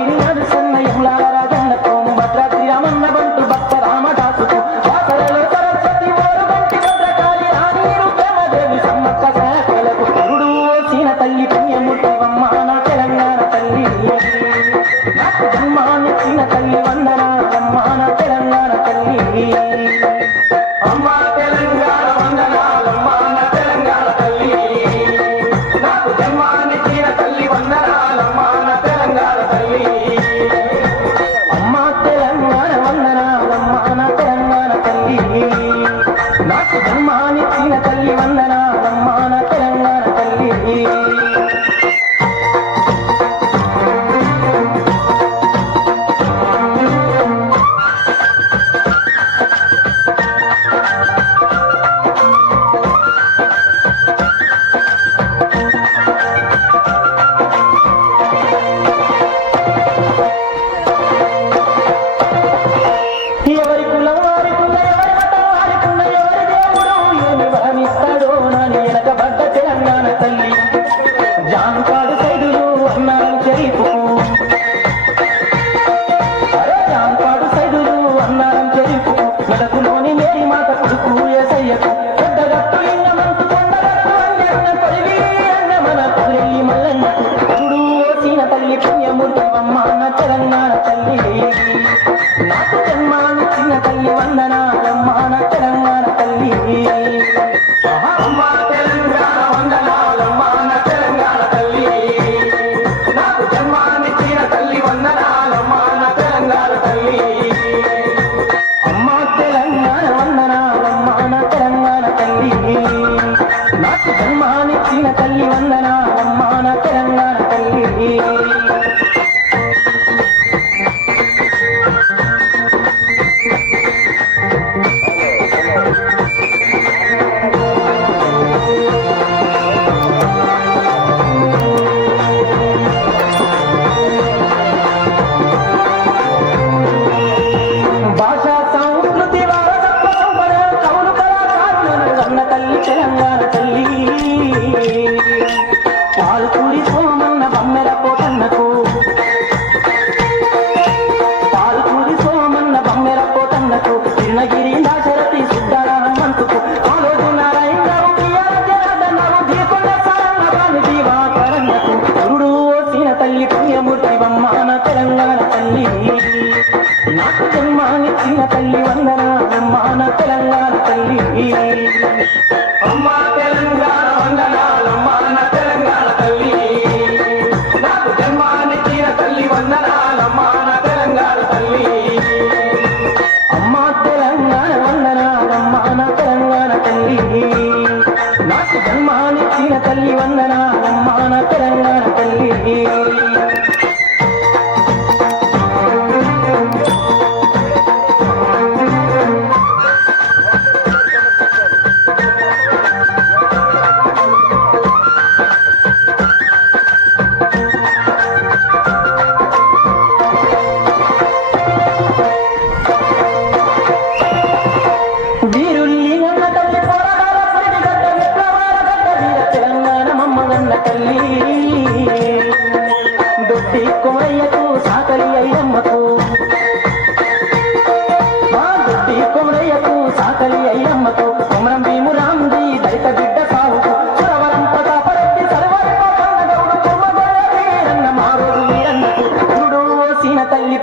వాగిరి నడుసన్న యములాల రాజన్నకు భద్రాద్రి రామన్న బంటు భక్త రామదాసుకు వాసరలో సరస్వతి ఓరు బంటి భద్రకాళి రాణి రుద్రమదేవి సమ్మక్క సాయకులకు గురుడు సీన తల్లి పుణ్యమూర్తివమ్మ నా తెలంగాణ తల్లి నాకు జన్మానిచ్చిన తల్లి వందనాలమ్మ నా తెలంగాణ తల్లి అమ్మ తెలంగాణ వందనాలమ్మ నా తెలంగాణ తల్లి నాకు జన్మానిచ్చిన తల్లి వందనాలమ్మ నా తెలంగాణ తల్లి అమ్మ తెలంగాణ వందనాలమ్మ నా తెలంగాణ తల్లి నాకు జన్మానిచ్చిన తల్లి వందనాలమ్మ నా తెలంగాణ తల్లి ఎవరి కులం వారికున్న ఎవరి మతం వారికున్న ఎవరి దేవుడు ఏమి వరమిస్తాడో నాని వెనకబడ్డ తెలంగాణ తల్లి జాన్పాడు సైదులు అన్నారు చెరీపు అరే జాన్పాడు సైదులు అన్నారం చెరీపు మెదకులోని మేరీ మాత కొడుకు ఏసయ్యకు పెద్దగట్టు ఇంగమంతు కొండగట్టు అంజన్న కొడివి అన్న మన కుదిరెల్లి మల్లన్నకు చూడు సీన తల్లి పుణ్యమూర్తివమ్మ నా తెలంగాణ తల్లి నాకు జన్మానిచ్చిన తల్లి వందనాలమ్మ నా తెలంగాణ తల్లి అమ్మ తెలంగాణ వందనాలమ్మ నా తెలంగాణ తల్లి నాకు జన్మానిచ్చిన తల్లి వందనాలమ్మ నా తెలంగాణ తల్లి అమ్మ తెలంగాణ వందనాలమ్మ నా తెలంగాణ తల్లి నాకు జన్మానిచ్చిన తల్లి వందనాలమ్మ నా తెలంగాణ తల్లి భాషా సంస్కృతి వారసత్వ సంపద కవులు కళాకారులను అన్న తల్లి తెలంగాణ తల్లి పాల్పూరి సోమన్న బమ్మెర పోతన్నకు పాల్పూరి సోమన్న బమ్మెర పోతన్నకు తిరునగిరి దాశరథి సిద్ధారామంతుకు ఆలోచన నారాయణరావు జనార్దనరావు దీకొండ సారంగపాణి దివాకరన్నకు గురుడు సీన తల్లి పుణ్యమూర్తివమ్మ నా తెలంగాణ తల్లి నాకు జన్మానిచ్చిన తల్లి వందనాలమ్మ నా తెలంగాణ తల్లి అమ్మ తెలంగాణ వందనాలమ్మ నా తెలంగాణ తల్లి నాకు జన్మానిచ్చిన తల్లి వందనాలమ్మ నా తెలంగాణ తల్లి అమ్మ తెలంగాణ వందనాలమ్మ నా తెలంగాణ తల్లి నాకు జన్మానిచ్చిన తల్లి వందనాలమ్మ నా తెలంగాణ తల్లి వీరుల్లి ఉన్న తల్లి పోరాడాల పొలిటిగడ్డ విప్లవాల గడ్డ వీర తెలంగాణ మమ్మగన్న తల్లి దొడ్డి కొమరయ్యకు సాకలి అయ్యమ్మకు మా దొడ్డి కొమరయ్యకు సాకలి అయ్యమ్మకు కొమరం భీమురాంది దళిత బిడ్డ సావుకు సురవరం ప్రతాపరెడ్డి సర్వైవ కన్నగౌడు కుమ్మగోడ వీరన్న మారోడు వీరన్నకు గురుడు సీన తల్లి